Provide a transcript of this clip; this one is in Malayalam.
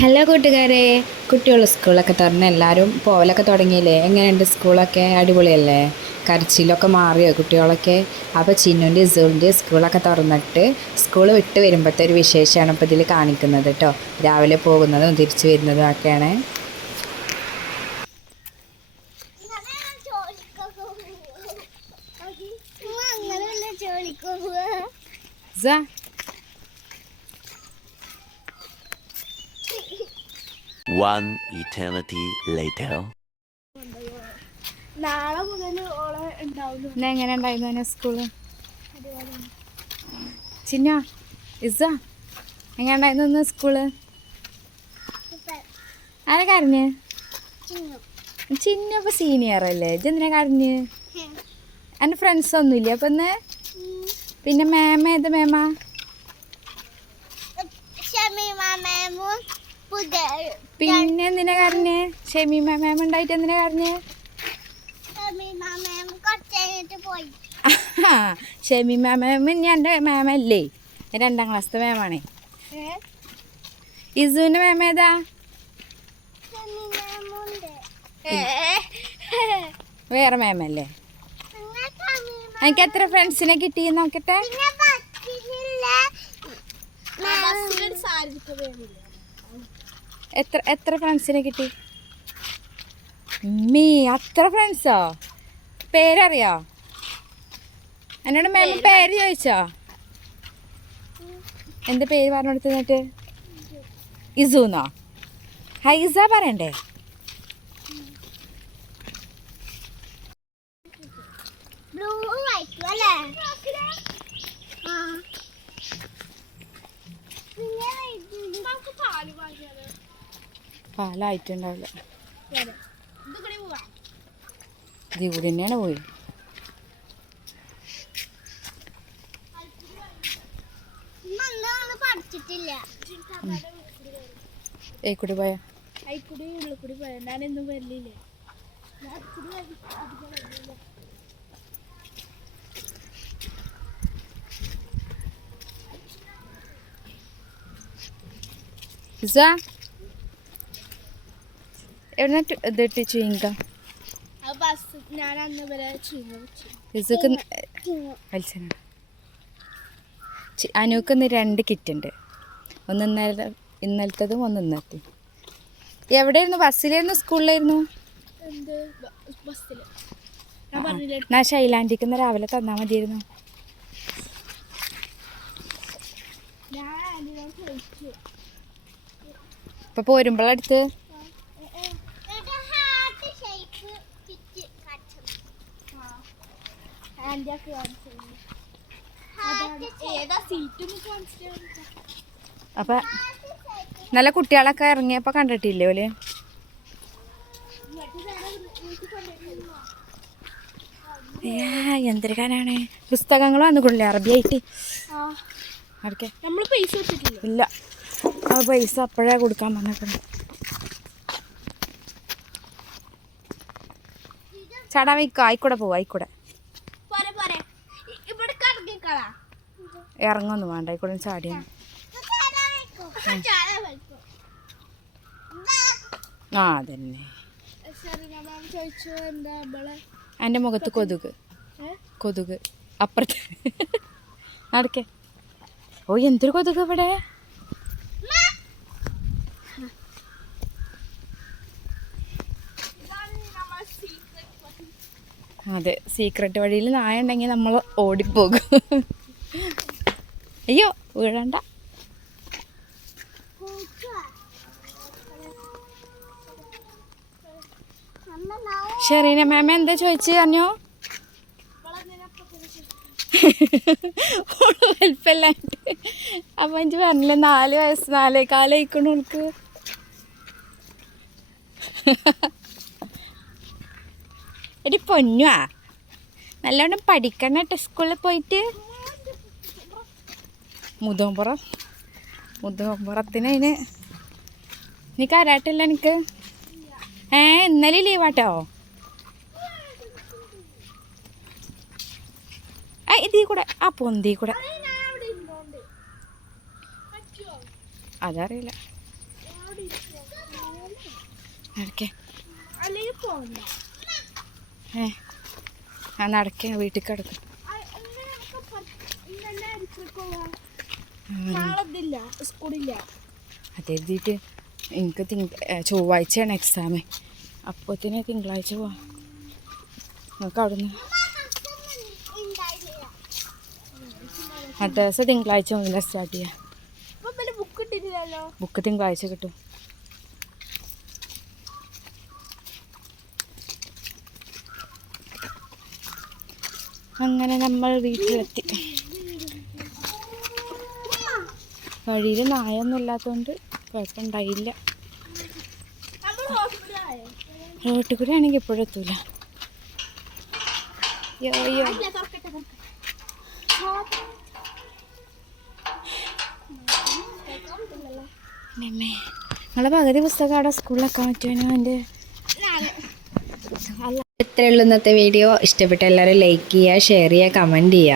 ഹലോ കൂട്ടുകാരെ. കുട്ടികൾ സ്കൂളൊക്കെ തുറന്ന് എല്ലാവരും പോവലൊക്കെ തുടങ്ങിയില്ലേ? എങ്ങനെയുണ്ട് സ്കൂളൊക്കെ? അടിപൊളിയല്ലേ? കരച്ചിലൊക്കെ മാറിയോ കുട്ടികളൊക്കെ? അപ്പോൾ ചിന്നുന്റെ ഇസുവിന്റെ സ്കൂളൊക്കെ തുറന്നിട്ട് സ്കൂൾ വിട്ട് വരുമ്പോഴത്തെ ഒരു വിശേഷമാണ് ഇപ്പോൾ ഇതിൽ കാണിക്കുന്നത് കേട്ടോ രാവിലെ പോകുന്നതും തിരിച്ചു വരുന്നതും ഒക്കെയാണ്. അങ്ങനെയല്ല ജോലിക്ക് പോവാ One eternity later. നാളെ മുതൽ ഓളെ ഉണ്ടാവുന്നു. ഇന്ന് എങ്ങനെ ഉണ്ടായിരുന്നു സ്കൂൾ? ചിന്ന ഇസ എങ്ങനെ ഉണ്ടായിരുന്നു ഇന്ന് സ്കൂൾ? ആരെ കരഞ്ഞ്? ചിന്ന. ഇപ്പൊ സീനിയർ അല്ലേ? ഇജെന്തിനാ കരഞ്ഞ്? എന്റെ ഫ്രണ്ട്സ് ഒന്നുമില്ല അപ്പൊ ഇന്ന്? പിന്നെ മാമ ഏത് മേമ? ഷമീമാമേമും പുതിയ പിന്നെ എന്തിനാ കരഞ്ഞ്? ഷെമീമ മാം ഉണ്ടായിട്ട് എന്തിനാ കരഞ്ഞ്? ഷമീമ മാമ ഞാൻ എന്റെ മാമല്ലേ ഞാൻ രണ്ടാം ക്ലാസ്സിലെ മാമാണേ ഇസുവിന്റെ മാം ഏതാ? വേറെ മാമല്ലേ എനിക്ക് എത്ര ഫ്രണ്ട്സിനെ കിട്ടി നോക്കട്ടെ? ബസ്സിലുള്ള എത്ര എത്ര ഫ്രണ്ട്സിനെ കിട്ടി? മീ അത്ര ഫ്രണ്ട്സോ പേരറിയോ? എന്നോട് മാം പേര് ചോദിച്ചോ? എന്ത് പേര് പറഞ്ഞു കൊടുത്തു എന്നിട്ട് ഇസൂന്നോ ഹൈസ പറയണ്ടേ? ബ്ലൂ വൈറ്റ് അല്ലേ ആ പിന്നെ നമുക്ക് പാൽ വാങ്ങിയാലോ പാലായിട്ടുണ്ടാവില്ല ഇത് കൂടി പോവാ. ഇത് കൂടി തന്നെയാണ് പോയി മണ്ണാണ് പഠിച്ചിട്ടില്ല. ഏ കൂടി പോയാ? അയിക്കൂടി ഉള്ളിൽ കൂടി പോയ? ഞാനെന്നും വരലില്ലേ. ഇസ? എവിടെ ഇത് ഇട്ടിച്ചു ഇങ്ക? ആ ഞാൻ അന്ന് വരെ ചീങ്ങ വെച്ചു ഇസക്ക് മത്സരം. അനുക്ക് ഇന്ന് രണ്ട് കിറ്റ് ഉണ്ട് ഒന്ന് ഇന്നലെ ഇന്നലത്തതും ഒന്ന് ഇന്നത്തെ എവിടെയായിരുന്നു? ബസ്സിലായിരുന്നു? സ്കൂളിലായിരുന്നു? എന്നാ ബസ്സിൽ ഞാൻ പറഞ്ഞില്ലേ? ഞാൻ ശൈലാന്റിക്ക് ഇന്ന് രാവിലെ തന്നാൽ മതിയായിരുന്നു. ഇപ്പൊ പോരുമ്പോഴടുത്ത് അപ്പൊ നല്ല കുട്ടികളൊക്കെ ഇറങ്ങിയപ്പോ കണ്ടിട്ടില്ലേ ഓൽ? എന്തൊരുക്കാനാണ് പുസ്തകങ്ങൾ വന്നുകൊള്ളില്ല അറബി ആയിട്ട് ഇല്ല. ആ പൈസ അപ്പോഴേ കൊടുക്കാൻ പറഞ്ഞിട്ടുണ്ട്. ചടാ വയ്ക്കോ ആയിക്കൂടെ പോവും ആയിക്കൂടെ. ഇറങ്ങൊന്നും വേണ്ട ആയിക്കൂടെ ചാടിയാണ് ആ അതന്നെ. എന്റെ എന്റെ മുഖത്ത് കൊതുക്. കൊതുക്. അപ്പുറത്ത്. നടക്കേ. ഓ എന്തൊരു കൊതുക് ഇവിടെ? അതെ സീക്രട്ട് വഴിയിൽ നായ ഉണ്ടെങ്കിൽ നമ്മൾ ഓടിപ്പോകും. അയ്യോ വീഴണ്ട. ഷെറീന മാമ എന്താ ചോദിച്ചു അറിഞ്ഞോ? വലിപ്പല്ലാണ്ട് അപ്പൊ എനിക്ക് പറഞ്ഞില്ല നാല് വയസ്സ് നാലേകാലായിക്കണു ഉനക്ക് എടി പൊന്നുവാ. നല്ലോണം പഠിക്കണം കേട്ടോ സ്കൂളിൽ പോയിട്ട്. മുതോമ്പുറം മുതോമ്പുറത്തിന് അതിന് നീ കരാട്ടില്ല എനിക്ക് ഏ ഇന്നലെ ലീവാട്ടോ ആ ഇതീ കൂടെ. ആ പൊന്തി കൂടെ. അതറിയില്ല. നടക്കേ. അല്ലെങ്കിൽ പോകണ്ട ഏ ആ നടക്കേ വീട്ടിൽ കിടക്കും. അതെഴുതിയിട്ട് എനിക്ക് തിങ്ക ചൊവ്വാഴ്ചയാണ് എക്സാം അപ്പോഴത്തേന് തിങ്കളാഴ്ച പോവാം. നമുക്ക് അവിടുന്ന്? അടുത്ത ദിവസം തിങ്കളാഴ്ച മുതലേ സ്റ്റാർട്ട് ചെയ്യാം. ബുക്ക് തിങ്കളാഴ്ച കിട്ടും. അങ്ങനെ നമ്മൾ വീട്ടിലെത്തി. വഴിയിൽ നായൊന്നും ഇല്ലാത്തതുകൊണ്ട് കുഴപ്പമുണ്ടായില്ല. റോട്ടിൽ കൂടെ ആണെങ്കിൽ ഇപ്പോഴും എത്തൂല നിങ്ങളെ പകുതി പുസ്തകം അവിടെ സ്കൂളിലൊക്കെ പറ്റുമോ എന്റെ? ഇത്രയേ ഉള്ളൂ ഇന്നത്തെ വീഡിയോ. ഇഷ്ടപ്പെട്ട എല്ലാവരും ലൈക്ക് ചെയ്യുക ഷെയർ ചെയ്യുക കമന്റ് ചെയ്യുക.